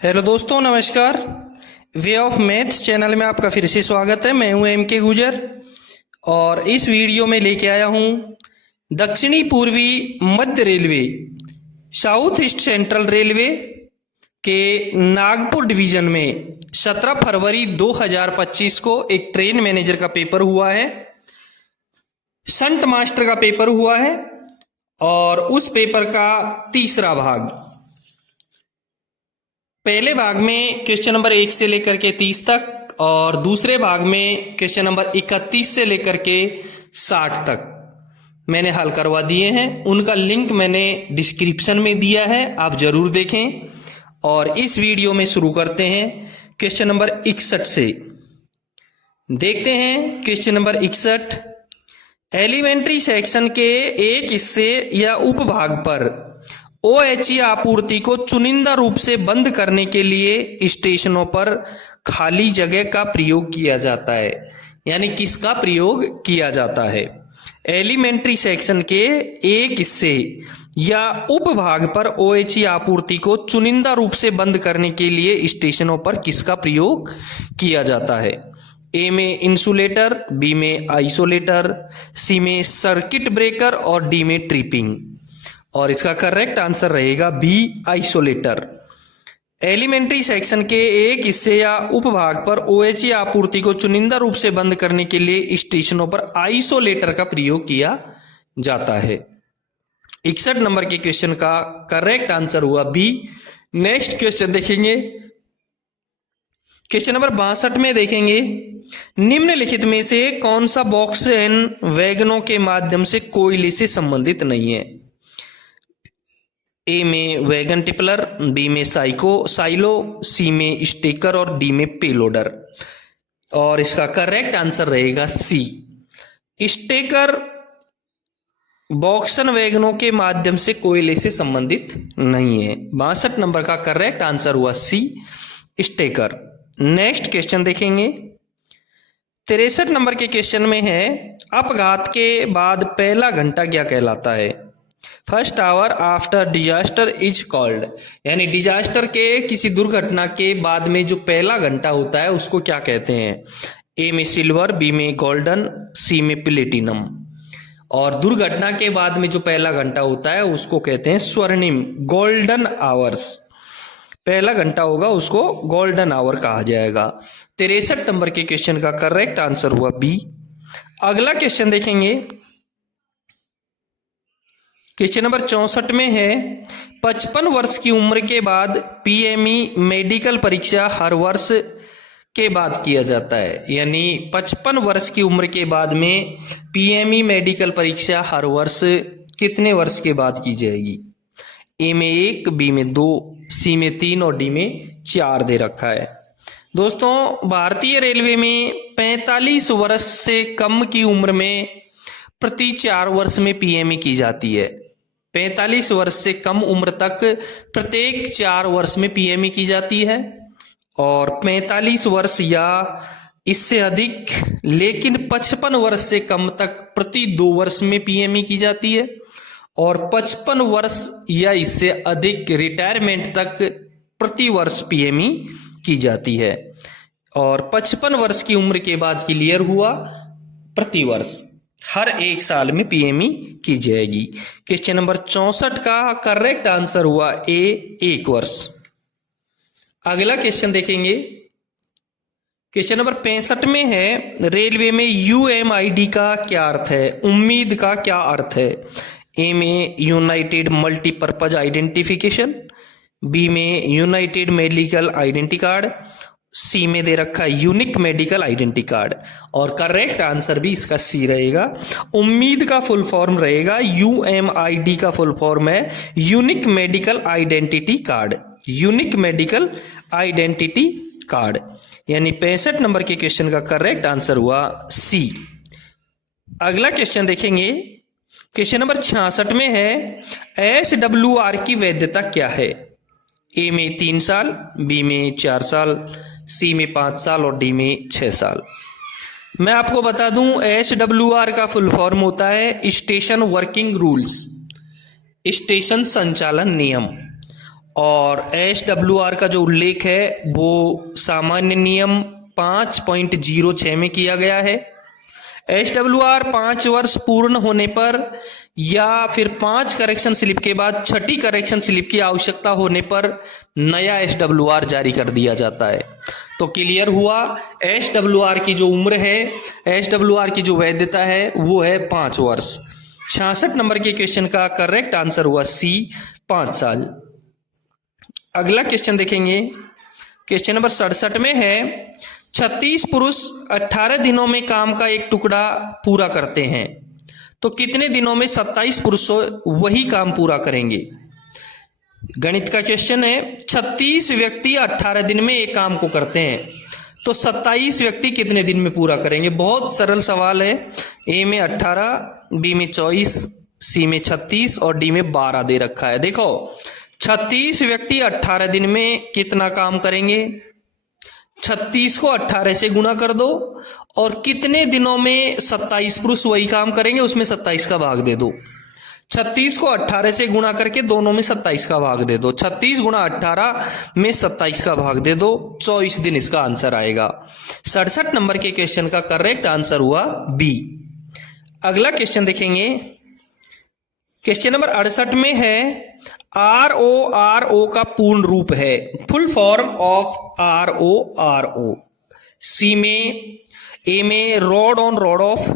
Hello दोस्तों, नमस्कार। Way of maths channel में आपका फिर से स्वागत है। मैं हूं एम के गुजर और इस वीडियो में लेके आया हूं दक्षिणी पूर्वी मध्य railway south east central railway के नागपुर डिवीजन में 17 फरवरी 2025 को एक ट्रेन मैनेजर का पेपर हुआ है, शंट मास्टर का पेपर हुआ है और उस पेपर का तीसरा भाग। पहले भाग में क्वेश्चन नंबर 1 से लेकर के 30 तक और दूसरे भाग में क्वेश्चन नंबर 31 से लेकर के 60 तक मैंने हल करवा दिए हैं। उनका लिंक मैंने डिस्क्रिप्शन में दिया है, आप जरूर देखें। और इस वीडियो में शुरू करते हैं क्वेश्चन नंबर 61 से। देखते हैं क्वेश्चन नंबर 61। एलिमेंट्री सेक्शन के एक हिस्से या उपभाग पर OHE आपूर्ति को चुनिंदा रूप से बंद करने के लिए स्टेशनों पर खाली जगह का प्रयोग किया जाता है। यानी किसका प्रयोग किया जाता है? एलिमेंट्री सेक्शन के एक हिस्से या उपभाग पर OHE आपूर्ति को चुनिंदा रूप से बंद करने के लिए स्टेशनों पर किसका प्रयोग किया जाता है? ए में इंसुलेटर, बी में आइसोलेटर, सी में सर्किट ब्रेकर और डी में ट्रिपिंग। और इसका करेक्ट आंसर रहेगा बी, आइसोलेटर। एलिमेंट्री सेक्शन के एक हिस्से या उपभाग पर OHE आपूर्ति को चुनिंदा रूप से बंद करने के लिए स्टेशनों पर आइसोलेटर का प्रयोग किया जाता है। 61 नंबर के क्वेश्चन का करेक्ट आंसर हुआ बी। नेक्स्ट क्वेश्चन देखेंगे, क्वेश्चन नंबर 62 में देखेंगे, निम्नलिखित में से कौन सा बॉक्स एंड वैगनों के माध्यम से कोयले से संबंधित नहीं है? ए में वैगन टिपलर, बी में साइलो, सी में स्टेकर और डी में पेलोडर। और इसका करेक्ट आंसर रहेगा सी, स्टेकर बॉक्सन वैगनों के माध्यम से कोयले से संबंधित नहीं है। 62 नंबर का करेक्ट आंसर हुआ सी, स्टेकर। नेक्स्ट क्वेश्चन देखेंगे, 63 नंबर के क्वेश्चन में है, अपघात के बाद पहला घंटा क्या कहलाता है? First hour after disaster is called. यानी डिजास्टर के किसी दुर्घटना के बाद में जो पहला घंटा होता है उसको क्या कहते हैं? ए में सिल्वर, बी में गोल्डन, सी में प्लेटिनम। और दुर्घटना के बाद में जो पहला घंटा होता है उसको कहते हैं स्वर्णिम, गोल्डन आवर्स। पहला घंटा होगा उसको गोल्डन आवर कहा जाएगा। 63 नंबर के क्वेश्चन का करेक्ट आंसर हुआ बी। अगला क्वेश्चन देखेंगे, क्वेश्चन नंबर 64 में है, 55 वर्ष की उम्र के बाद PME मेडिकल परीक्षा हर वर्ष के बाद किया जाता है। यानी 55 वर्ष की उम्र के बाद में PME मेडिकल परीक्षा हर वर्ष कितने वर्ष के बाद की जाएगी? ए में 1, बी में 2, सी में 3 और डी में 4 दे रखा है। दोस्तों, भारतीय रेलवे में 45 वर्ष से कम की उम्र में प्रति 4 वर्ष में PME की जाती है। 45 वर्ष से कम उम्र तक प्रत्येक 4 वर्ष में PME की जाती है और 45 वर्ष या इससे अधिक लेकिन 55 वर्ष से कम तक प्रति 2 वर्ष में PME की जाती है और 55 वर्ष या इससे अधिक रिटायरमेंट तक प्रति वर्ष PME की जाती है। और 55 वर्ष की उम्र के बाद क्लियर हुआ, प्रति वर्ष हर एक साल में PME की जाएगी। क्वेश्चन नंबर 64 का करेक्ट आंसर हुआ ए, 1 वर्ष। अगला क्वेश्चन देखेंगे, क्वेश्चन नंबर 65 में है, रेलवे में UMID का क्या अर्थ है? उम्मीद का क्या अर्थ है? ए में यूनाइटेड मल्टीपर्पज आइडेंटिफिकेशन, बी में यूनाइटेड मेडिकल आइडेंटिटी कार्ड, सी में दे रखा है यूनिक मेडिकल आइडेंटिटी कार्ड। और करेक्ट आंसर भी इसका सी रहेगा। उम्मीद का फुल फॉर्म रहेगा UMID का फुल फॉर्म है unique medical identity card, unique medical identity card. यानी 65 नंबर के क्वेश्चन का करेक्ट आंसर हुआ सी। अगला क्वेश्चन देखेंगे, क्वेश्चन नंबर 66 में है, SWR की वैधता क्या है? ए में 3 साल, बी में 4 साल, सी में 5 साल और डी में 6 साल। मैं आपको बता दूं, SWR का फुल फॉर्म होता है स्टेशन वर्किंग रूल्स, स्टेशन संचालन नियम। और SWR का जो उल्लेख है वो सामान्य नियम 5.06 में किया गया है। SWR 5 वर्ष पूर्ण होने पर या फिर 5 करेक्शन स्लिप के बाद छठी करेक्शन स्लिप की आवश्यकता होने पर नया SWR जारी कर दिया जाता है। तो क्लियर हुआ, SWR की जो उम्र है, SWR की जो वैधता है वो है 5 वर्ष। 66 नंबर के क्वेश्चन का करेक्ट आंसर हुआ सी, 5 साल। अगला क्वेश्चन देखेंगे, क्वेश्चन नंबर 67 में है 36 पुरुष 18 दिनों में काम का एक टुकड़ा पूरा करते हैं, तो कितने दिनों में 27 पुरुष वही काम पूरा करेंगे। गणित का क्वेश्चन है, 36 व्यक्ति 18 दिन में एक काम को करते हैं, तो 27 व्यक्ति कितने दिन में पूरा करेंगे। बहुत सरल सवाल है। ए में 18, बी में 24, सी में 36 और डी में 12 दे रखा है। देखो 36 व्यक्ति 18 दिन में कितना काम करेंगे, 36 को 18 से गुणा कर दो और कितने दिनों में 27 पुरुष वही काम करेंगे, उसमें 27 का भाग दे दो। 36 को 18 से गुणा करके दोनों में 27 का भाग दे दो। 36 गुणा 18 में 27 का भाग दे दो, 24 दिन इसका आंसर आएगा। 67 नंबर के क्वेश्चन का करेक्ट आंसर हुआ बी। अगला क्वेश्चन देखेंगे, क्वेश्चन नंबर 68 में है RORO का पूर्ण रूप है, full form of RORO। C में, ए में rod on rod off,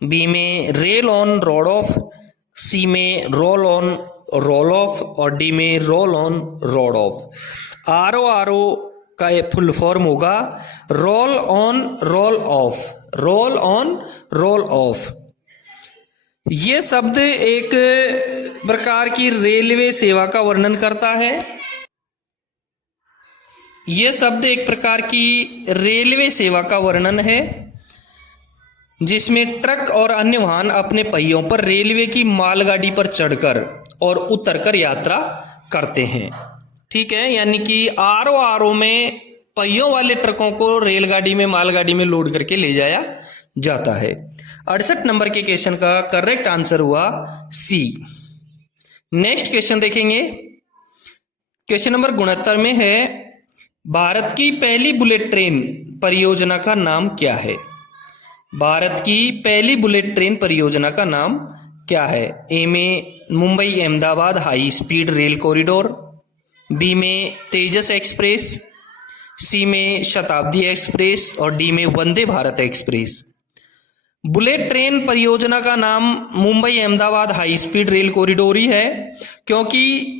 B में rail on rod off, C में रोल ऑन रोल ऑफ और डी में roll on road off. RORO का फुल फॉर्म होगा roll on roll off, roll on roll off. ये शब्द एक प्रकार की रेलवे सेवा का वर्णन करता है। यह शब्द एक प्रकार की रेलवे सेवा का वर्णन है जिसमें ट्रक और अन्य वाहन अपने पहियों पर रेलवे की मालगाड़ी पर चढ़कर और उतरकर यात्रा करते हैं। ठीक है, यानी कि RORO में पहियों वाले ट्रकों को रेलगाड़ी में, मालगाड़ी में लोड करके ले जाया जाता है। 68 नंबर के क्वेश्चन का करेक्ट आंसर हुआ सी। नेक्स्ट क्वेश्चन देखेंगे, क्वेश्चन नंबर 69 में है भारत की पहली बुलेट ट्रेन परियोजना का नाम क्या है। भारत की पहली बुलेट ट्रेन परियोजना का नाम क्या है। ए में Mumbai Ahmedabad high speed rail corridor, B में तेजस एक्सप्रेस, सी में शताब्दी एक्सप्रेस और डी में Vande Bharat express. Bullet train परियोजना का नाम Mumbai Ahmedabad high speed rail corridor ही है, क्योंकि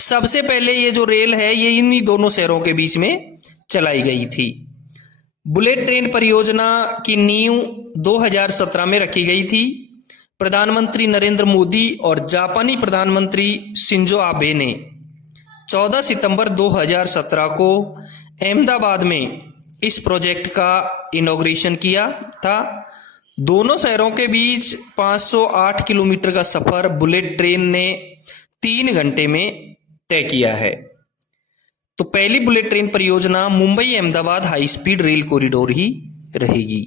सबसे पहले ये जो रेल है ये इन्हीं दोनों शहरों के बीच में चलाई गई थी। बुलेट ट्रेन परियोजना की नींव 2017 में रखी गई थी। प्रधानमंत्री नरेंद्र मोदी और जापानी प्रधानमंत्री शिंजो आबे ने 14 सितंबर 2017 को अहमदाबाद में इस प्रोजेक्ट का इनॉग्रेशन किया था। दोनों शहरों के बीच 508 किलोमीटर का सफर बुलेट ट्रेन ने 3 घंटे में तय किया है। तो पहली बुलेट ट्रेन परियोजना Mumbai Ahmedabad high speed rail corridor ही रहेगी।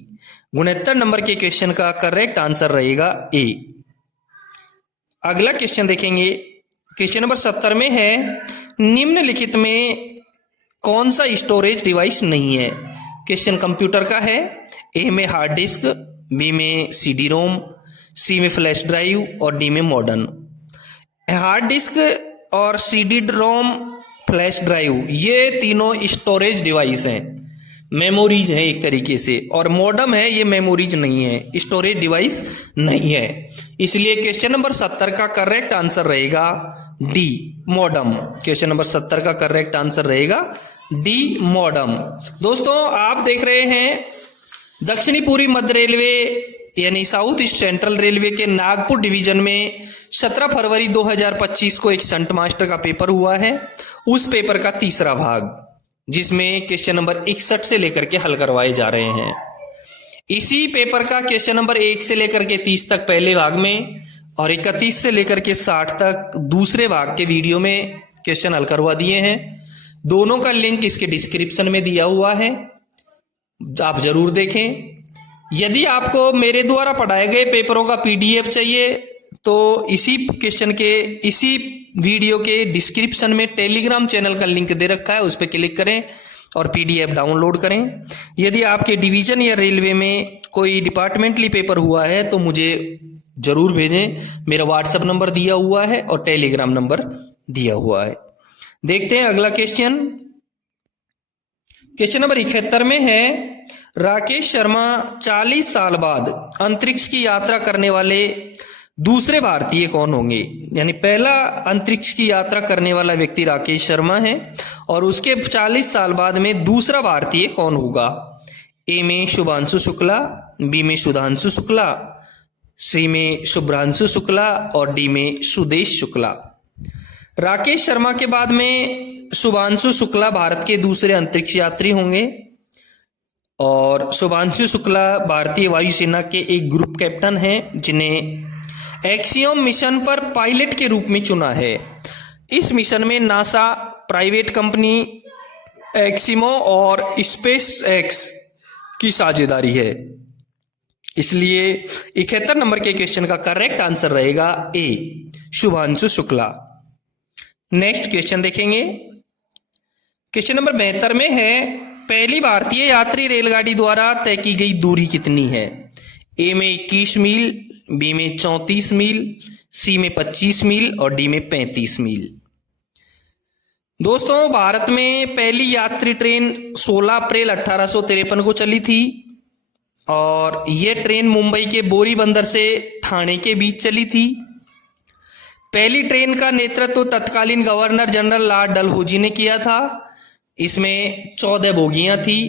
69 नंबर के क्वेश्चन का करेक्ट आंसर रहेगा ए। अगला क्वेश्चन देखेंगे, क्वेश्चन नंबर 70 में है निम्नलिखित में कौन सा स्टोरेज डिवाइस नहीं है। क्वेश्चन कंप्यूटर का है। ए में हार्ड डिस्क, बी में CD रोम, सी में फ्लैश ड्राइव और डी में मॉडर्न। हार्ड डिस्क और CD रोम, फ्लैश ड्राइव ये तीनों स्टोरेज डिवाइस हैं, मेमोरीज हैं एक तरीके से, और मॉडम है ये मेमोरीज नहीं है, स्टोरेज डिवाइस नहीं है। इसलिए क्वेश्चन नंबर 70 का करेक्ट आंसर रहेगा डी, मॉडम। क्वेश्चन नंबर 70 का करेक्ट आंसर रहेगा डी, मॉडम। दोस्तों आप देख रहे हैं दक्षिणी पूर्वी मध्य रेलवे यानी साउथ ईस्ट सेंट्रल रेलवे के नागपुर डिवीजन में 17 फरवरी 2025 को एक शंट मास्टर का पेपर हुआ है। उस पेपर का तीसरा भाग, जिसमें क्वेश्चन नंबर 61 से लेकर के हल करवाए जा रहे हैं। इसी पेपर का क्वेश्चन नंबर 1 से लेकर के 30 तक पहले भाग में और 31 से लेकर के 60 तक दूसरे भाग के वीडियो में क्वेश्चन हल करवा दिए हैं। दोनों का लिंक इसके डिस्क्रिप्शन में दिया हुआ है, आप जरूर देखें। यदि आपको मेरे द्वारा पढ़ाए गए पेपरों का PDF चाहिए तो इसी क्वेश्चन के इसी वीडियो के डिस्क्रिप्शन में टेलीग्राम चैनल का लिंक दे रखा है, उस पर क्लिक करें और पीडीएफ डाउनलोड करें। यदि आपके डिवीजन या रेलवे में कोई डिपार्टमेंटली पेपर हुआ है तो मुझे जरूर भेजें। मेरा व्हाट्सएप नंबर दिया हुआ है और टेलीग्राम नंबर दिया हुआ है। देखते हैं अगला क्वेश्चन। क्वेश्चन नंबर 71 में है, राकेश शर्मा 40 साल बाद अंतरिक्ष की यात्रा करने वाले दूसरे भारतीय कौन होंगे? यानी पहला अंतरिक्ष की यात्रा करने वाला व्यक्ति राकेश शर्मा है और उसके 40 साल बाद में दूसरा भारतीय कौन होगा? ए में शुभांशु शुक्ला, बी में सुधांशु शुक्ला, सी में शुभ्रांशु शुक्ला और डी में सुदेश शुक्ला। राकेश शर्मा के बाद में शुभांशु शुक्ला भारत के दूसरे अंतरिक्ष यात्री होंगे और शुभांशु शुक्ला भारतीय वायुसेना के एक ग्रुप कैप्टन हैं जिन्हें एक्सियोम मिशन पर पायलट के रूप में चुना है। इस मिशन में नासा, प्राइवेट कंपनी एक्सिमो और स्पेस एक्स की साझेदारी है। इसलिए 71 नंबर के क्वेश्चन का करेक्ट आंसर रहेगा ए, शुभांशु शुक्ला। नेक्स्ट क्वेश्चन देखेंगे। क्वेश्चन नंबर 72 में है, पहली भारतीय यात्री रेलगाड़ी द्वारा तय की गई दूरी कितनी है? ए में 21 मील, बी में 34 मील, सी में 25 मील और डी में 35 मील। दोस्तों, भारत में पहली यात्री ट्रेन 16 अप्रैल 1853 को चली थी और यह ट्रेन मुंबई के बोरी बंदर से ठाणे के बीच चली थी। पहली ट्रेन का नेतृत्व तत्कालीन गवर्नर जनरल लॉर्ड डलहौजी ने किया था। इसमें 14 बोगियां थी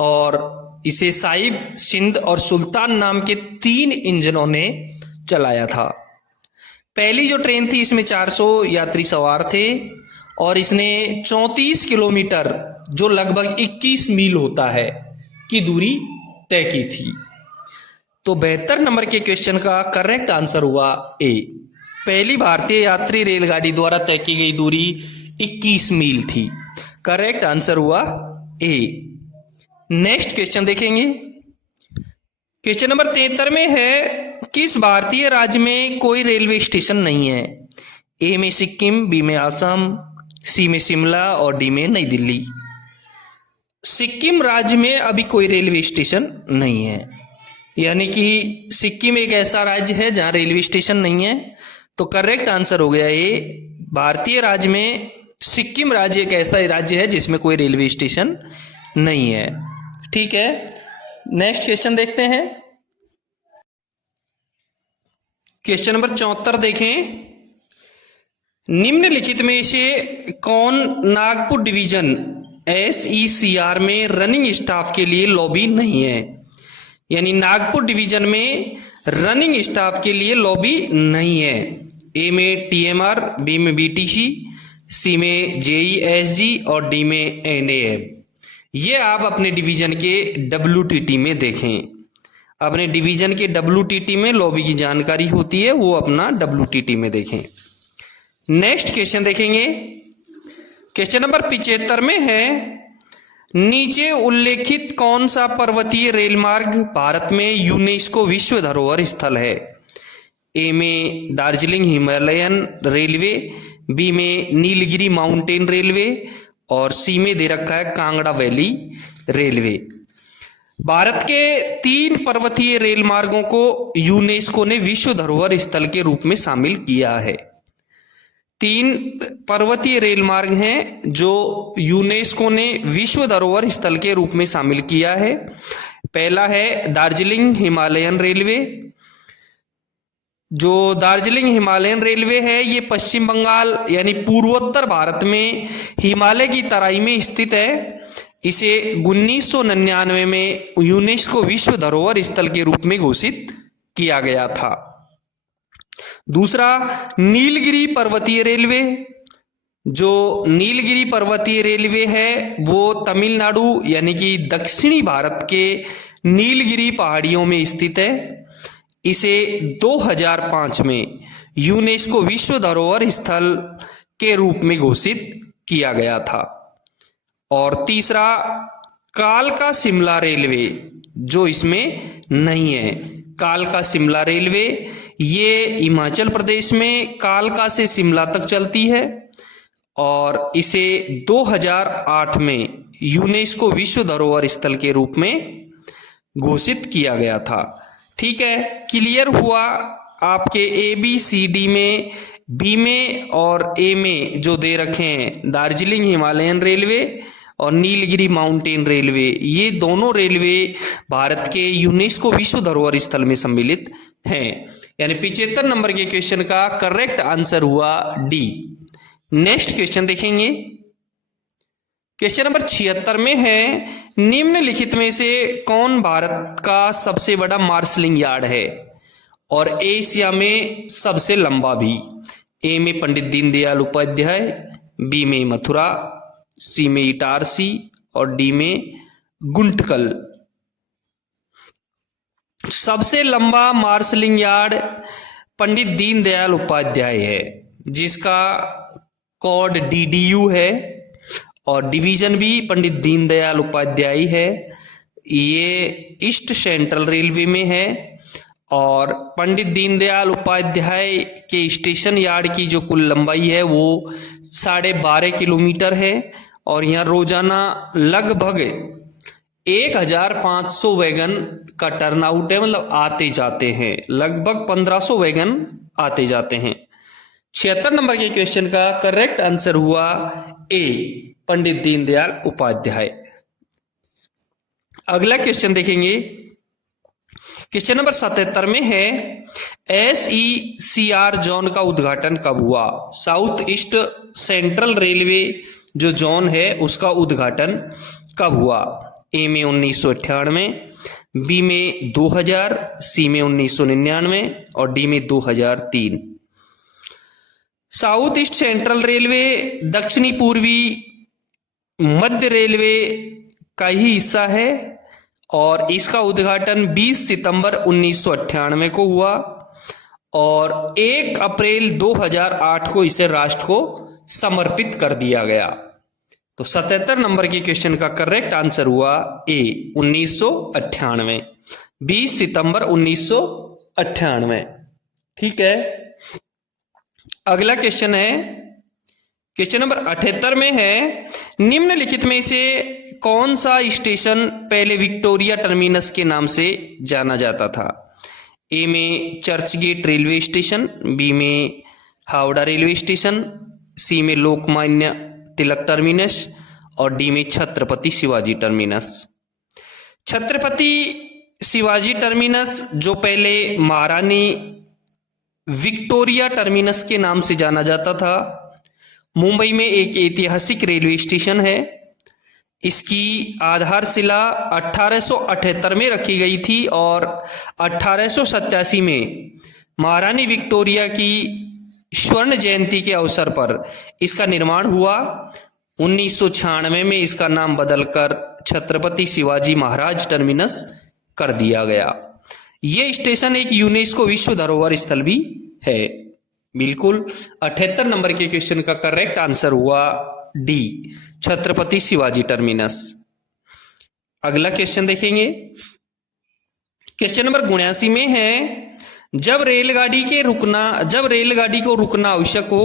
और इसे साहिब, सिंध और सुल्तान नाम के 3 इंजनों ने चलाया था। पहली जो ट्रेन थी इसमें 400 यात्री सवार थे और इसने 34 किलोमीटर, जो लगभग 21 मील होता है, की दूरी तय की थी। तो 72 नंबर के क्वेश्चन का करेक्ट आंसर हुआ ए, पहली भारतीय यात्री रेलगाड़ी द्वारा तय की गई दूरी 21 मील थी। करेक्ट आंसर हुआ ए। नेक्स्ट क्वेश्चन देखेंगे। क्वेश्चन नंबर 73 में है, किस भारतीय राज्य में कोई रेलवे स्टेशन नहीं है? ए में सिक्किम, बी में असम, सी में शिमला और डी में नई दिल्ली। सिक्किम राज्य में अभी कोई रेलवे स्टेशन नहीं है, यानी कि सिक्किम एक ऐसा राज्य है जहां रेलवे स्टेशन नहीं है। तो करेक्ट आंसर हो गया ए, भारतीय राज्य में सिक्किम राज्य एक ऐसा राज्य है जिसमें कोई रेलवे स्टेशन नहीं है। ठीक है, नेक्स्ट क्वेश्चन देखते हैं। क्वेश्चन नंबर 74 देखें। निम्नलिखित में से कौन नागपुर डिवीजन SECR में रनिंग स्टाफ के लिए लॉबी नहीं है? यानी नागपुर डिवीजन में रनिंग स्टाफ के लिए लॉबी नहीं है। ए में TMR, बी में BTC, सी में JESG और डी में NAM। ये आप अपने डिवीजन के WTT में देखें। अपने डिवीजन के WTT में लॉबी की जानकारी होती है, वो अपना WTT में देखें। नेक्स्ट क्वेश्चन देखेंगे। क्वेश्चन नंबर 75 में है, नीचे उल्लेखित कौन सा पर्वतीय रेल मार्ग भारत में यूनेस्को विश्व धरोहर स्थल है? ए में दार्जिलिंग हिमालयन रेलवे, बी में नीलगिरी माउंटेन रेलवे और सी में दे रखा है कांगड़ा वैली रेलवे। भारत के 3 पर्वतीय रेल मार्गों को यूनेस्को ने विश्व धरोहर स्थल के रूप में शामिल किया है। 3 पर्वतीय रेल मार्ग हैं जो यूनेस्को ने विश्व धरोहर स्थल के रूप में शामिल किया है। पहला है दार्जिलिंग हिमालयन रेलवे। जो दार्जिलिंग हिमालयन रेलवे है ये पश्चिम बंगाल यानी पूर्वोत्तर भारत में हिमालय की तराई में स्थित है। इसे 1999 में यूनेस्को विश्व धरोहर स्थल के रूप में घोषित किया गया था। दूसरा, नीलगिरी पर्वतीय रेलवे। जो नीलगिरी पर्वतीय रेलवे है वो तमिलनाडु यानी कि दक्षिणी भारत के नीलगिरी पहाड़ियों में स्थित है। इसे 2005 में यूनेस्को विश्व धरोहर स्थल के रूप में घोषित किया गया था। और तीसरा, कालका शिमला रेलवे, जो इसमें नहीं है। कालका शिमला रेलवे ये हिमाचल प्रदेश में कालका से शिमला तक चलती है और इसे 2008 में यूनेस्को विश्व धरोहर स्थल के रूप में घोषित किया गया था। ठीक है, क्लियर हुआ। आपके ए बी सी डी में बी में और ए में जो दे रखे हैं दार्जिलिंग हिमालयन रेलवे और नीलगिरी माउंटेन रेलवे, ये दोनों रेलवे भारत के यूनेस्को विश्व धरोहर स्थल में सम्मिलित हैं। यानी 75 नंबर के क्वेश्चन का करेक्ट आंसर हुआ डी। नेक्स्ट क्वेश्चन देखेंगे। क्वेश्चन नंबर 76 में है, निम्नलिखित में से कौन भारत का सबसे बड़ा मार्शलिंग यार्ड है और एशिया में सबसे लंबा भी? ए में पंडित दीनदयाल उपाध्याय, बी में मथुरा, सी में इटारसी और डी में गुंटकल। सबसे लंबा मार्शलिंग यार्ड पंडित दीनदयाल उपाध्याय है, जिसका कोड DDU है और डिवीजन भी पंडित दीनदयाल उपाध्याय है। ये ईस्ट सेंट्रल रेलवे में है और पंडित दीनदयाल उपाध्याय के स्टेशन यार्ड की जो कुल लंबाई है वो 12.5 किलोमीटर है और यहाँ रोजाना लगभग 1500 वैगन का टर्नआउट है, मतलब आते जाते हैं, लगभग 1500 वैगन आते जाते हैं। 76 नंबर के क्वेश्चन का करेक्ट आंसर हुआ ए, पंडित दीनदयाल उपाध्याय। अगला क्वेश्चन देखेंगे। क्वेश्चन नंबर 77 में है, SECR जोन का उद्घाटन कब हुआ? साउथ ईस्ट सेंट्रल रेलवे जो जोन है उसका उद्घाटन कब हुआ? ए में 1998, बी में 2000, सी में 1999 और डी में 2003। साउथ ईस्ट सेंट्रल रेलवे दक्षिणी पूर्वी मध्य रेलवे का ही हिस्सा है और इसका उद्घाटन 20 सितंबर 1998 को हुआ और 1 अप्रैल 2008 को इसे राष्ट्र को समर्पित कर दिया गया। तो 77 नंबर के क्वेश्चन का करेक्ट आंसर हुआ ए, 1998, 20 सितंबर 1998। ठीक है, अगला क्वेश्चन है। क्वेश्चन नंबर 78 में है, निम्नलिखित में से कौन सा स्टेशन पहले विक्टोरिया टर्मिनस के नाम से जाना जाता था? ए में चर्चगेट रेलवे स्टेशन, बी में हावड़ा रेलवे स्टेशन, सी में लोकमान्य तिलक टर्मिनस और डी में छत्रपति शिवाजी टर्मिनस। छत्रपति शिवाजी टर्मिनस जो पहले महारानी विक्टोरिया टर्मिनस के नाम से जाना जाता था, मुंबई में एक ऐतिहासिक रेलवे स्टेशन है। इसकी आधारशिला 1878 में रखी गई थी और 1887 में महारानी विक्टोरिया की स्वर्ण जयंती के अवसर पर इसका निर्माण हुआ। 1996 में इसका नाम बदलकर छत्रपति शिवाजी महाराज टर्मिनस कर दिया गया। यह स्टेशन एक यूनेस्को विश्व धरोहर स्थल भी है। बिल्कुल 78 नंबर के क्वेश्चन का करेक्ट आंसर हुआ डी, छत्रपति शिवाजी टर्मिनस। अगला क्वेश्चन देखेंगे। क्वेश्चन नंबर 79 में है, जब रेलगाड़ी को रुकना आवश्यक हो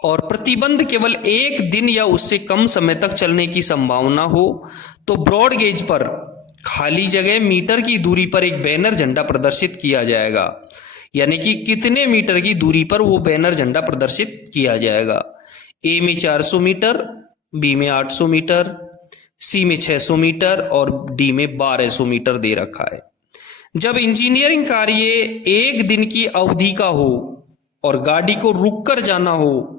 और प्रतिबंध केवल 1 दिन या उससे कम समय तक चलने की संभावना हो तो ब्रॉड गेज पर खाली जगह मीटर की दूरी पर एक बैनर झंडा प्रदर्शित किया जाएगा। यानी कि कितने मीटर की दूरी पर वो बैनर झंडा प्रदर्शित किया जाएगा? ए में 400 मीटर, बी में 800 मीटर, सी में 600 मीटर और डी में 1200 मीटर दे रखा है। जब इंजीनियरिंग कार्य 1 दिन की अवधि का हो और गाड़ी को रुक कर जाना हो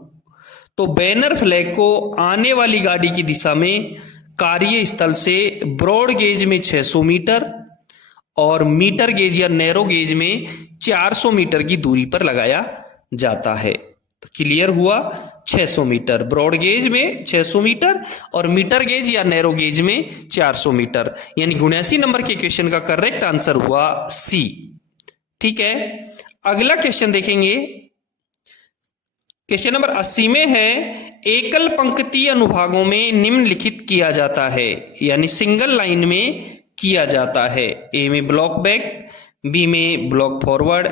तो बैनर फ्लैग को आने वाली गाड़ी की दिशा में कार्यस्थल से ब्रॉड गेज में 600 मीटर और मीटर गेज या नैरो गेज में 400 मीटर की दूरी पर लगाया जाता है। तो क्लियर हुआ, 600 मीटर ब्रॉड गेज में 600 मीटर और मीटर गेज या नैरो गेज में 400 मीटर। यानी 79 नंबर के क्वेश्चन का करेक्ट आंसर हुआ सी। ठीक है, अगला क्वेश्चन देखेंगे। क्वेश्चन नंबर 80 में है, एकल पंक्ति अनुभागों में निम्नलिखित किया जाता है, यानी सिंगल लाइन में किया जाता है। ए में ब्लॉक बैक, बी में ब्लॉक फॉरवर्ड,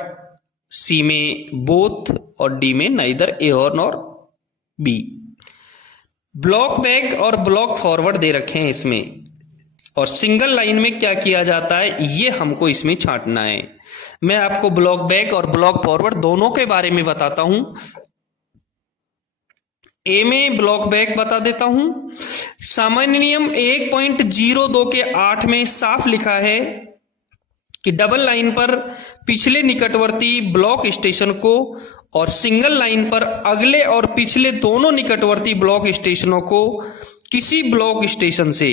सी में बोथ और डी में नाइदर ए और नॉर बी। ब्लॉक बैक और ब्लॉक फॉरवर्ड दे रखे हैं इसमें, और सिंगल लाइन में क्या किया जाता है ये हमको इसमें छांटना है। मैं आपको ब्लॉक बैक और ब्लॉक फॉरवर्ड दोनों के बारे में बताता हूं। ए में ब्लॉक बैक बता देता हूं। सामान्य नियम 1.02 के 8 में साफ लिखा है कि डबल लाइन पर पिछले निकटवर्ती ब्लॉक स्टेशन को और सिंगल लाइन पर अगले और पिछले दोनों निकटवर्ती ब्लॉक स्टेशनों को किसी ब्लॉक स्टेशन से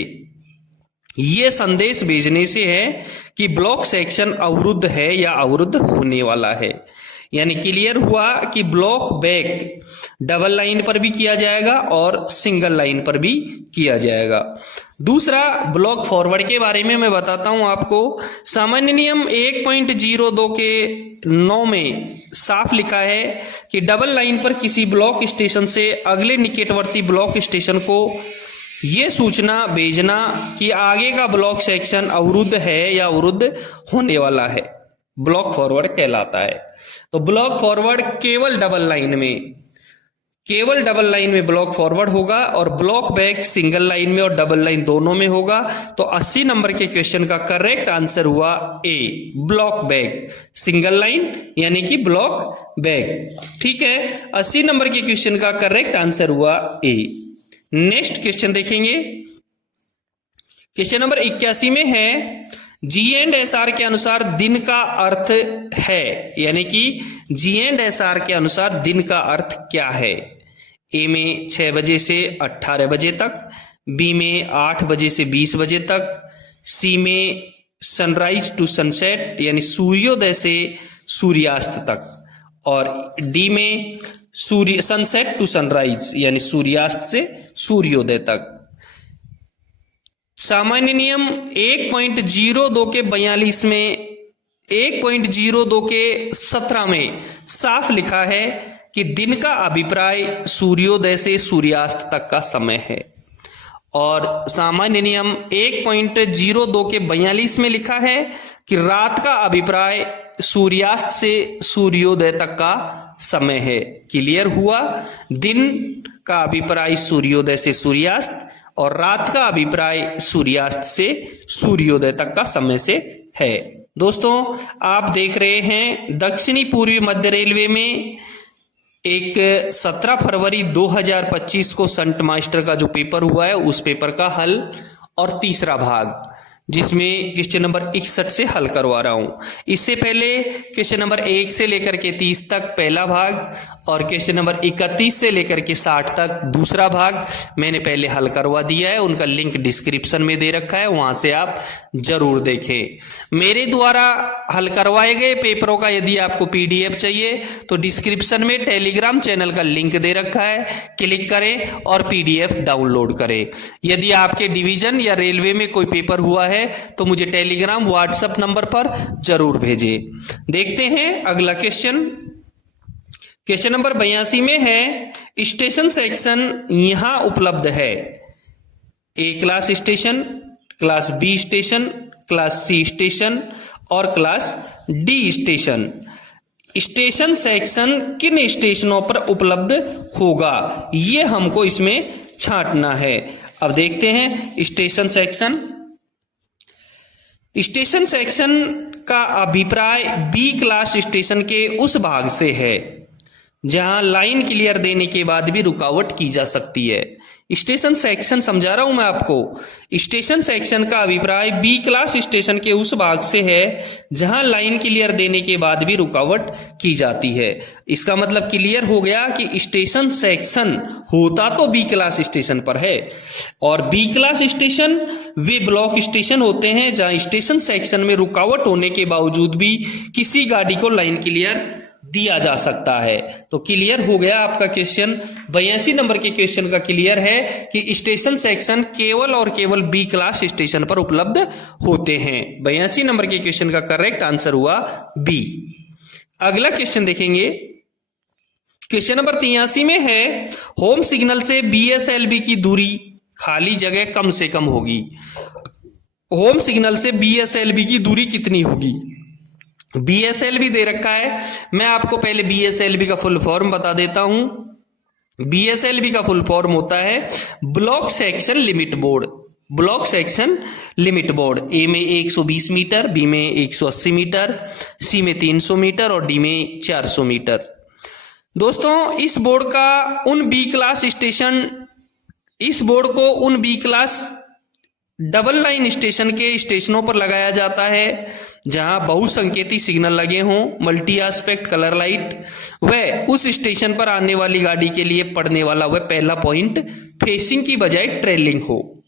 यह संदेश भेजने से है कि ब्लॉक सेक्शन अवरुद्ध है या अवरुद्ध होने वाला है। यानी क्लियर हुआ कि ब्लॉक बैक डबल लाइन पर भी किया जाएगा और सिंगल लाइन पर भी किया जाएगा। दूसरा ब्लॉक फॉरवर्ड के बारे में मैं बताता हूं आपको। सामान्य नियम 1.02 के 9 में साफ लिखा है कि डबल लाइन पर किसी ब्लॉक स्टेशन से अगले निकटवर्ती ब्लॉक स्टेशन को ये सूचना भेजना कि आगे का ब्लॉक सेक्शन अवरुद्ध है या अवरुद्ध होने वाला है, ब्लॉक फॉरवर्ड कहलाता है। तो ब्लॉक फॉरवर्ड केवल डबल लाइन में ब्लॉक फॉरवर्ड होगा और ब्लॉक बैक सिंगल लाइन में और डबल लाइन दोनों में होगा। तो 80 नंबर के क्वेश्चन का करेक्ट आंसर हुआ ए, ब्लॉक बैक सिंगल लाइन यानी कि ब्लॉक बैक। ठीक है, 80 नंबर के क्वेश्चन का करेक्ट आंसर हुआ ए। नेक्स्ट क्वेश्चन देखेंगे। क्वेश्चन नंबर 81 में है G&SR के अनुसार दिन का अर्थ है, यानी कि G&SR के अनुसार दिन का अर्थ क्या है। ए में 6 बजे से 18 बजे तक, बी में 8 बजे से 20 बजे तक, सी में सनराइज टू सनसेट यानी सूर्योदय से सूर्यास्त तक, और डी में सनसेट टू सनराइज यानी सूर्यास्त से सूर्योदय तक। सामान्य नियम 1.02 के 42 में 1.02 के 17 में साफ लिखा है कि दिन का अभिप्राय सूर्योदय से सूर्यास्त तक का समय है, और सामान्य नियम 1.02 के 42 में लिखा है कि रात का अभिप्राय सूर्यास्त से सूर्योदय तक का समय है। क्लियर हुआ, दिन का अभिप्राय सूर्योदय से सूर्यास्त और रात का अभिप्राय सूर्यास्त से सूर्योदय तक का समय से है। दोस्तों आप देख रहे हैं दक्षिणी पूर्वी मध्य रेलवे में एक 17 फरवरी 2025 को संट मास्टर का जो पेपर हुआ है उस पेपर का हल और तीसरा भाग, जिसमें क्वेश्चन नंबर 61 से हल करवा रहा हूं। इससे पहले क्वेश्चन नंबर 1 से लेकर के 30 तक पहला भाग और क्वेश्चन नंबर 31 से लेकर के 60 तक दूसरा भाग मैंने पहले हल करवा दिया है, उनका लिंक डिस्क्रिप्शन में दे रखा है, वहां से आप जरूर देखें। मेरे द्वारा हल करवाए गए पेपरों का यदि आपको PDF चाहिए तो डिस्क्रिप्शन में टेलीग्राम चैनल का लिंक दे रखा है, क्लिक करें और PDF डाउनलोड करें। यदि आपके डिवीजन या रेलवे में कोई पेपर हुआ है तो मुझे टेलीग्राम व्हाट्सएप नंबर पर जरूर भेजें। देखते हैं अगला क्वेश्चन। क्वेश्चन नंबर 82 में है स्टेशन सेक्शन यहां उपलब्ध है। A class station, class B station, class C station और class D station. Station section किन स्टेशनों पर उपलब्ध होगा ये हमको इसमें छांटना है। अब देखते हैं स्टेशन सेक्शन। स्टेशन सेक्शन का अभिप्राय बी क्लास स्टेशन के उस भाग से है जहां लाइन क्लियर देने के बाद भी रुकावट की जा सकती है। स्टेशन सेक्शन समझा रहा हूं मैं आपको। स्टेशन सेक्शन का अभिप्राय बी क्लास स्टेशन के उस भाग से है जहां लाइन क्लियर देने के बाद भी रुकावट की जाती है। इसका मतलब क्लियर हो गया कि स्टेशन सेक्शन होता तो बी क्लास स्टेशन पर है, और बी क्लास स्टेशन वे ब्लॉक स्टेशन होते हैं जहां स्टेशन सेक्शन में रुकावट होने के बावजूद भी किसी गाड़ी को लाइन क्लियर दिया जा सकता है। तो क्लियर हो गया आपका क्वेश्चन। 82 नंबर के क्वेश्चन का क्लियर है कि स्टेशन सेक्शन केवल और केवल बी क्लास स्टेशन पर उपलब्ध होते हैं। 82 नंबर के क्वेश्चन का करेक्ट आंसर हुआ बी। अगला क्वेश्चन देखेंगे। क्वेश्चन नंबर 83 में है होम सिग्नल से BSLB की दूरी खाली जगह कम से कम होगी। होम सिग्नल से BSLB की दूरी कितनी होगी बीएसएलवी दे रखा है। मैं आपको पहले बीएसएलवी का फुल फॉर्म बता देता हूं। बीएसएलवी का फुल फॉर्म होता है block section limit board. Block section limit board. A में 120 मीटर, बी में 180 मीटर, सी में 300 मीटर और डी में 400 मीटर। दोस्तों इस बोर्ड को उन B class double line station के स्टेशनों पर लगाया जाता है जहां बहुसंकेती सिग्नल लगे हों, मल्टी एस्पेक्ट कलर लाइट, वह उस स्टेशन पर आने वाली गाड़ी के लिए पड़ने वाला वह पहला पॉइंट फेसिंग की बजाय ट्रेलिंग हो।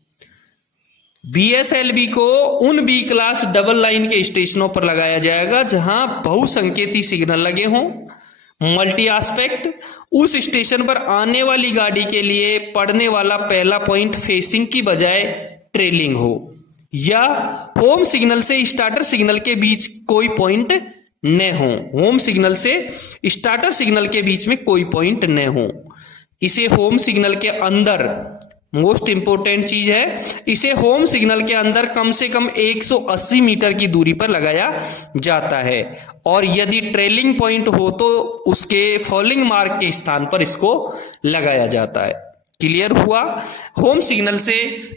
बीएसएलवी को उन बी क्लास डबल लाइन के स्टेशनों पर लगाया जाएगा जहां बहुसंकेती सिग्नल लगे हों, मल्टी एस्पेक्ट, उस स्टेशन पर आने वाली गाड़ी के लिए पड़ने वाला पहला पॉइंट फेसिंग की बजाय ट्रेलिंग हो, या होम सिग्नल से स्टार्टर सिग्नल के बीच कोई पॉइंट न हो। होम सिग्नल से स्टार्टर सिग्नल के बीच में कोई पॉइंट न हो। इसे होम सिग्नल के अंदर, मोस्ट इंपोर्टेंट चीज है, इसे होम सिग्नल के अंदर कम से कम 180 मीटर की दूरी पर लगाया जाता है और यदि ट्रेलिंग पॉइंट हो तो उसके फॉलिंग मार्क के स्थान पर इसको लगाया जाता है। क्लियर हुआ? होम सिग्नल से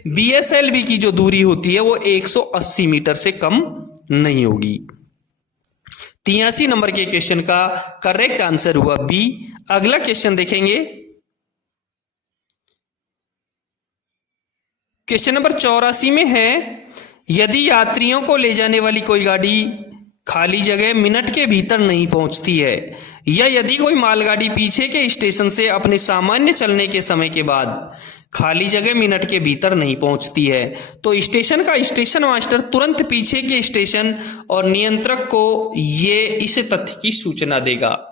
बीएसएलवी की जो दूरी होती है वो 180 मीटर से कम नहीं होगी। 83 नंबर के क्वेश्चन का करेक्ट आंसर हुआ बी। अगला क्वेश्चन देखेंगे। क्वेश्चन नंबर 84 में है, यदि यात्रियों को ले जाने वाली कोई गाड़ी खाली जगह मिनट के भीतर नहीं पहुंचती है, या यदि कोई मालगाड़ी पीछे के स्टेशन से अपने सामान्य चलने के समय के बाद खाली जगह मिनट के भीतर नहीं पहुंचती है, तो स्टेशन का स्टेशन मास्टर तुरंत पीछे के स्टेशन और नियंत्रक को इस तथ्य की सूचना देगा।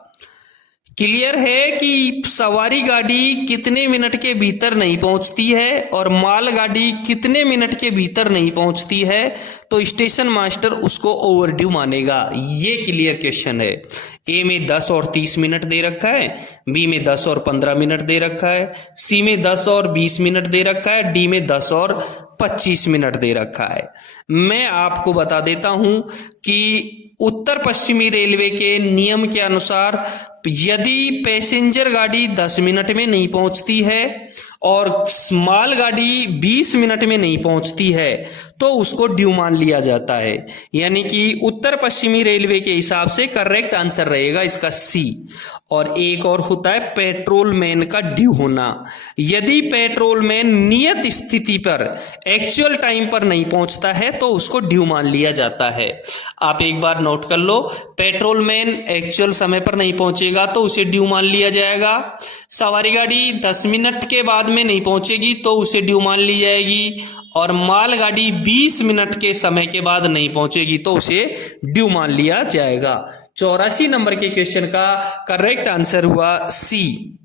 क्लियर है कि सवारी गाड़ी कितने मिनट के भीतर नहीं पहुंचती है और मालगाड़ी कितने मिनट के भीतर नहीं पहुंचती है, तो स्टेशन मास्टर उसको ओवरड्यू मानेगा। ये क्लियर क्वेश्चन है। ए में 10 और 30 मिनट दे रखा है, बी में 10 और 15 मिनट दे रखा है, सी में 10 और 20 मिनट दे रखा है, डी में 10 और 25 मिनट दे रखा है। मैं आपको बता देता हूं कि उत्तर पश्चिमी रेलवे के नियम के अनुसार यदि पैसेंजर गाड़ी 10 मिनट में नहीं पहुंचती है और मालगाड़ी 20 मिनट में नहीं पहुंचती है तो उसको ड्यू मान लिया जाता है। यानी कि उत्तर पश्चिमी रेलवे के हिसाब से करेक्ट आंसर रहेगा इसका सी। और एक और होता है पेट्रोल मैन का ड्यू होना। यदि पेट्रोल मैन नियत स्थिति पर एक्चुअल टाइम पर नहीं पहुंचता है तो उसको ड्यू मान लिया जाता है। आप एक बार नोट कर लो, पेट्रोल मैन एक्चुअल समय पर नहीं पहुंचेगा तो उसे ड्यू मान लिया जाएगा। सवारी गाड़ी 10 मिनट के बाद में नहीं पहुंचेगी तो उसे ड्यू मान ली जाएगी, और मालगाड़ी 20 मिनट के समय के बाद नहीं पहुंचेगी तो उसे ड्यू मान लिया जाएगा। 84 नंबर के क्वेश्चन का करेक्ट आंसर हुआ सी।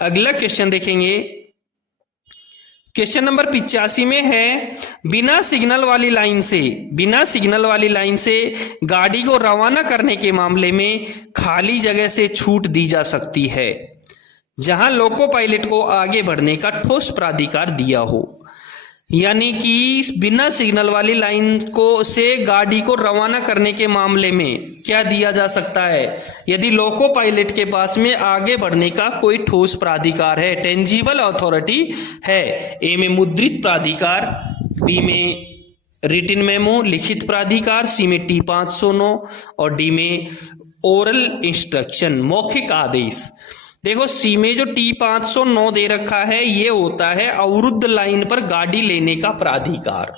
अगला क्वेश्चन देखेंगे। क्वेश्चन नंबर 85 में है, बिना सिग्नल वाली लाइन से गाड़ी को रवाना करने के मामले में खाली जगह से छूट दी जा सकती है जहां लोको पायलट को आगे बढ़ने का ठोस प्राधिकार दिया हो। यानी कि बिना सिग्नल वाली लाइन से गाड़ी को रवाना करने के मामले में क्या दिया जा सकता है? यदि लोको पायलट के पास में आगे बढ़ने का कोई ठोस प्राधिकार है, टेंजिबल अथॉरिटी है। ए में मुद्रित प्राधिकार, बी में रिटन मेमो लिखित प्राधिकार, सी में T509 और डी में ओरल इंस्ट्रक्शन मौखिक आदेश। देखो सी में जो T509 दे रखा है ये होता है अवरुद्ध लाइन पर गाड़ी लेने का प्राधिकार।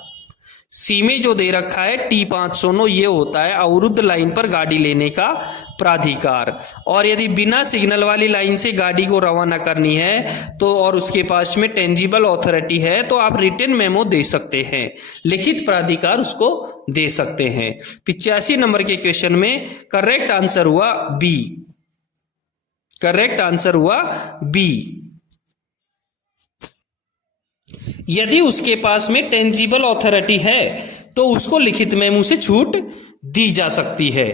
सी में जो दे रखा है T509 ये होता है अवरुद्ध लाइन पर गाड़ी लेने का प्राधिकार। और यदि बिना सिग्नल वाली लाइन से गाड़ी को रवाना करनी है तो और उसके पास में टेंजिबल अथॉरिटी है तो आप रिटन मेमो दे सकते हैं, लिखित प्राधिकार उसको दे सकते हैं। 85 नंबर के क्वेश्चन में करेक्ट आंसर हुआ बी। करेक्ट आंसर हुआ बी। यदि उसके पास में टेंजिबल अथॉरिटी है तो उसको लिखित मेमो से छूट दी जा सकती है।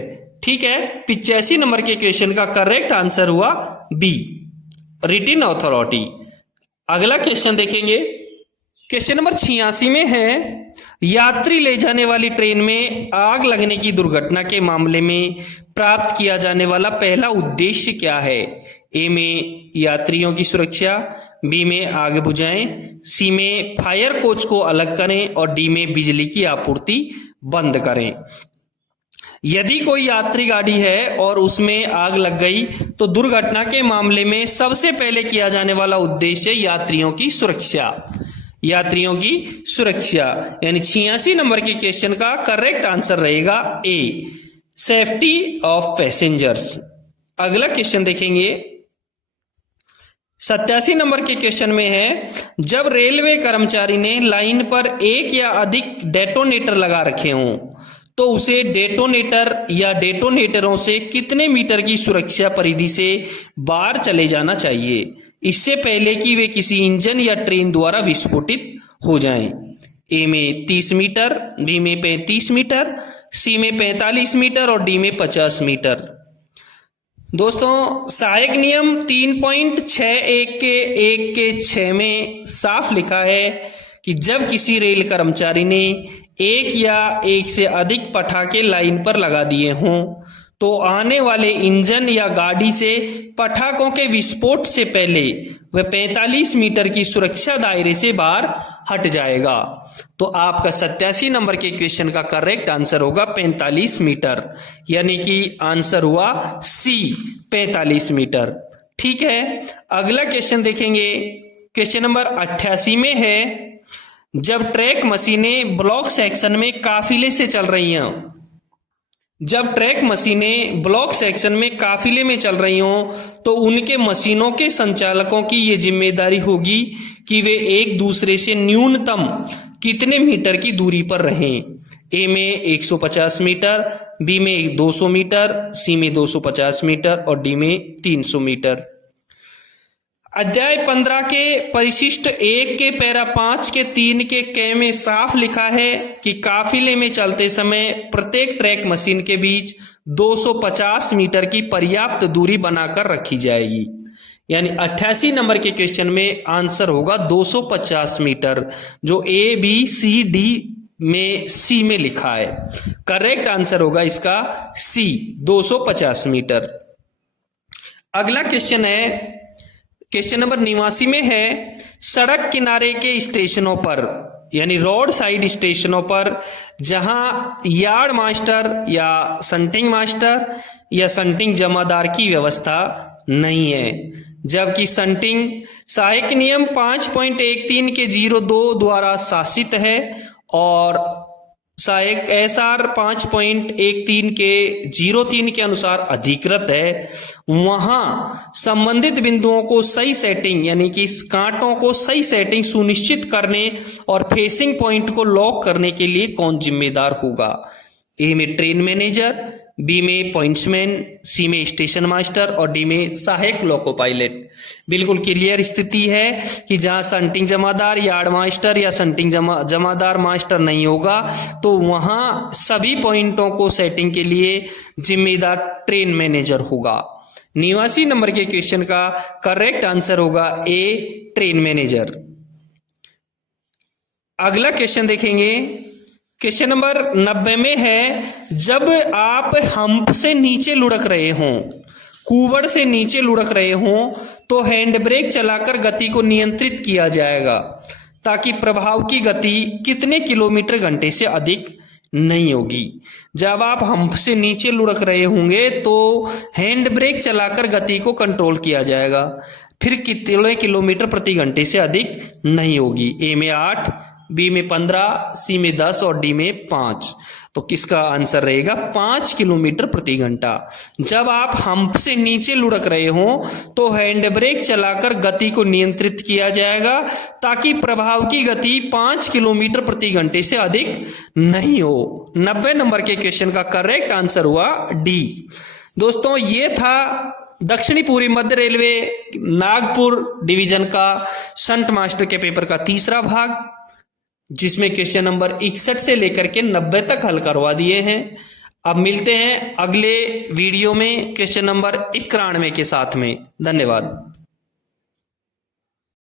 ठीक है, 85 नंबर के क्वेश्चन का करेक्ट आंसर हुआ बी, रिटन अथॉरिटी। अगला क्वेश्चन देखेंगे। क्वेश्चन नंबर 86 में है यात्री ले जाने वाली ट्रेन में आग लगने की दुर्घटना के मामले में प्राप्त किया जाने वाला पहला उद्देश्य क्या है? ए में यात्रियों की सुरक्षा, बी में आग बुझाएं, सी में फायर कोच को अलग करें और डी में बिजली की आपूर्ति बंद करें। यदि कोई यात्री गाड़ी है और उसमें आग लग गई तो दुर्घटना के मामले में सबसे पहले किया जाने वाला उद्देश्य यात्रियों की सुरक्षा, यात्रियों की सुरक्षा। यानी 86 नंबर के क्वेश्चन का करेक्ट आंसर रहेगा ए, सेफ्टी ऑफ पैसेंजर्स। अगला क्वेश्चन देखेंगे 87 नंबर के क्वेश्चन में है जब रेलवे कर्मचारी ने लाइन पर एक या अधिक डेटोनेटर लगा रखे हों तो उसे डेटोनेटर या डेटोनेटरों से कितने मीटर की सुरक्षा परिधि से बाहर चले जाना चाहिए इससे पहले कि वे किसी इंजन या ट्रेन द्वारा विस्फोटित हो जाएं? ए में 30 मीटर, बी में 35 मीटर, सी में 45 मीटर और डी में 50 मीटर। दोस्तों सहायक नियम 3.61 के 1 के 6 में साफ लिखा है कि जब किसी रेल कर्मचारी ने एक या एक से अधिक पटाखे लाइन पर लगा दिए हों तो आने वाले इंजन या गाड़ी से पटाखों के विस्फोट से पहले वह 45 मीटर की सुरक्षा दायरे से बाहर हट जाएगा। तो आपका 87 नंबर के क्वेश्चन का करेक्ट आंसर होगा 45 मीटर, यानी कि आंसर हुआ सी 45 मीटर। ठीक है, अगला क्वेश्चन देखेंगे। क्वेश्चन नंबर 88 में है जब ट्रैक मशीनें ब्लॉक सेक्शन में काफिले से चल रही हैं, जब ट्रैक मशीनें ब्लॉक सेक्शन में काफिले में चल रही हों तो उनके मशीनों के संचालकों की ये जिम्मेदारी होगी कि वे एक दूसरे से न्यूनतम कितने मीटर की दूरी पर रहें। ए में 150 मीटर, बी में 200 मीटर, सी में 250 मीटर और डी में 300 मीटर। अध्याय 15 के परिशिष्ट 1 के पैरा 5 के 3 के क में साफ लिखा है कि काफिले में चलते समय प्रत्येक ट्रैक मशीन के बीच 250 मीटर की पर्याप्त दूरी बनाकर रखी जाएगी। यानी 88 नंबर के क्वेश्चन में आंसर होगा 250 मीटर, जो ए बी सी डी में सी में लिखा है। करेक्ट आंसर होगा इसका सी 250 मीटर। अगला क्वेश्चन है क्वेश्चन नंबर 89 में है सड़क किनारे के स्टेशनों पर यानी रोड साइड स्टेशनों पर जहां यार्ड मास्टर या शंटिंग मास्टर या शंटिंग जमादार की व्यवस्था नहीं है, जबकि शंटिंग सहायक नियम 5.13 के 02 द्वारा शासित है और सहायक SR 5.13 के 03 के अनुसार अधिकृत है, वहां संबंधित बिंदुओं को सही सेटिंग यानी कि कांटों को सही सेटिंग सुनिश्चित करने और फेसिंग पॉइंट को लॉक करने के लिए कौन जिम्मेदार होगा? ए में ट्रेन मैनेजर, बी में पॉइंट्समैन, सी में स्टेशन मास्टर और डी में सहायक लोको पायलट। बिल्कुल क्लियर स्थिति है कि जहां शंटिंग जमादार यार्ड मास्टर या शंटिंग जमादार मास्टर नहीं होगा तो वहां सभी पॉइंटों को सेटिंग के लिए जिम्मेदार ट्रेन मैनेजर होगा। 89 नंबर के क्वेश्चन का करेक्ट आंसर होगा ए ट्रेन मैनेजर। अगला क्वेश्चन देखेंगे। क्वेश्चन नंबर 90 में है जब आप हम्प से नीचे लुढ़क रहे हों, कुबड़ से नीचे लुढ़क रहे हों तो हैंड ब्रेक चलाकर गति को नियंत्रित किया जाएगा ताकि प्रभाव की गति कितने किलोमीटर घंटे से अधिक नहीं होगी। जब आप हम्प से नीचे लुढ़क रहे होंगे तो हैंड ब्रेक चलाकर गति को कंट्रोल किया जाएगा, फिर कितने किलोमीटर प्रति घंटे से अधिक नहीं होगी। ए में 8, बी में 15, सी में 10 और डी में 5। तो किसका आंसर रहेगा 5 किलोमीटर प्रति घंटा। जब आप हम्प से नीचे लुढ़क रहे हों तो हैंड ब्रेक चलाकर गति को नियंत्रित किया जाएगा ताकि प्रभाव की गति 5 किलोमीटर प्रति घंटे से अधिक नहीं हो। 90 नंबर के क्वेश्चन का करेक्ट आंसर हुआ डी। दोस्तों ये था दक्षिणी पूर्वी मध्य रेलवे नागपुर डिवीजन का शंट मास्टर के पेपर का तीसरा भाग, जिसमें क्वेश्चन नंबर 61 से लेकर के 90 तक हल करवा दिए हैं। अब मिलते हैं अगले वीडियो में क्वेश्चन नंबर 91 के साथ में। धन्यवाद।